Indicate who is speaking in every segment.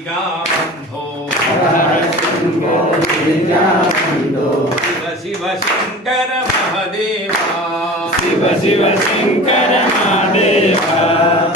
Speaker 1: सिंगाबंधो शिव शिव शंकर महादेवा। शिव शिव शंकर महादेवा।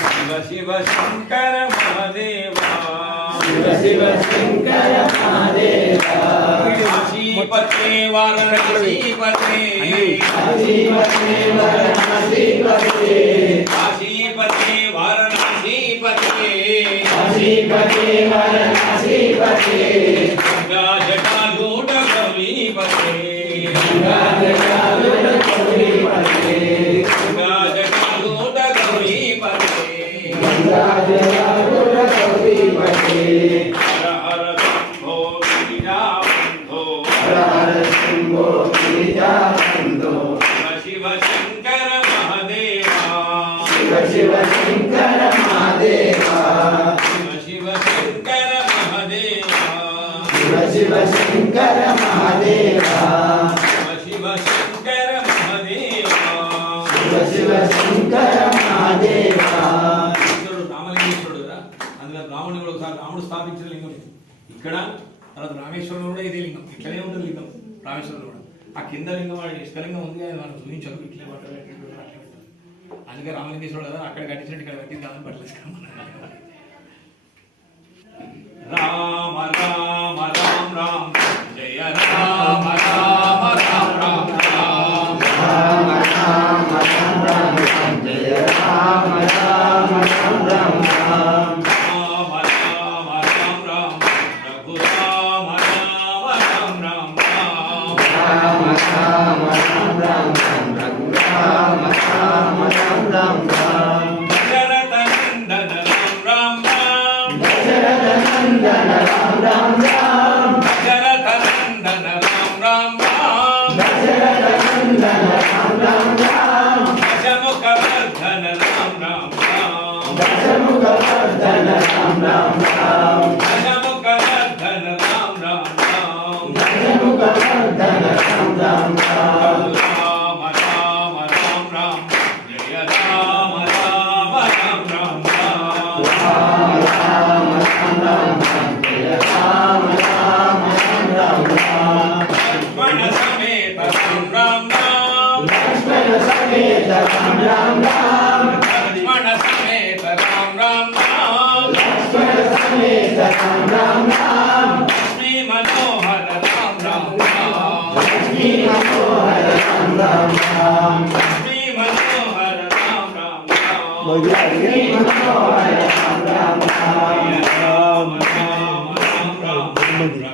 Speaker 1: शिव शिव शंकर महादेवा। शिव
Speaker 2: शिव शंकर महादेवा।
Speaker 1: श्रीपते वरण श्रीपते
Speaker 2: श्रीपते वरण श्रीपते श्रीपते वरद श्रीपते
Speaker 1: गंगा जटा गोट गौरीपते गंगा
Speaker 2: जटा गोट गौरीपते
Speaker 1: गंगा जटा गोट गौरीपते
Speaker 2: गंगा जटा శివ శివ శంకర మహాదేవా.
Speaker 1: శివ శంకర మహదేవా. శివ
Speaker 2: శివ శంకర మహాదేవా.
Speaker 1: ఈశ్వరుడు రామలింగేశ్వరుడు అందులో రాముని కూడా ఒకసారి రాముడు స్థాపించిన లింగం. ఇక్కడ తర్వాత రామేశ్వరంలో కూడా ఇదే లింగం. ఇట్లనే ఉంటుంది లింగం రామేశ్వరంలో కూడా. ఆ కింద లింగం వాడు ఇష్టలింగం ఉంది అది మనం చూపించారు ఇట్లే పెట్టాలి. అందుకే రామలింగేశ్వరుడు కదా అక్కడ కట్టించినట్టు ఇక్కడ కట్టింది కాదని పట్టలేదు రామ రామ 鼓掌
Speaker 2: దశముఖ వర్ధన రామ రామ రామ
Speaker 1: Yeah.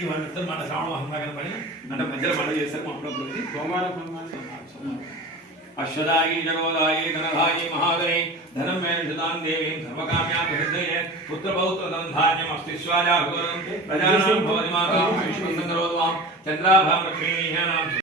Speaker 1: ఇవన్నీ మన శ్రావణ మహమ్మ కనపడి అంటే మధ్యలో మళ్ళీ చేశారు మా అప్పుడప్పుడు
Speaker 2: సోమవారం
Speaker 1: సోమవారం अश्वदायी जगोदायी धनधायी महाधने धनं मे निषदां देवीं सर्वकाम्यां प्रसिद्धये पुत्रपौत्र धनधान्यम् अस्तिश्वाजा भगवन्ते प्रजानां भवति मातां विश्वं करोतु माँ चन्द्राभां लक्ष्मीः नाम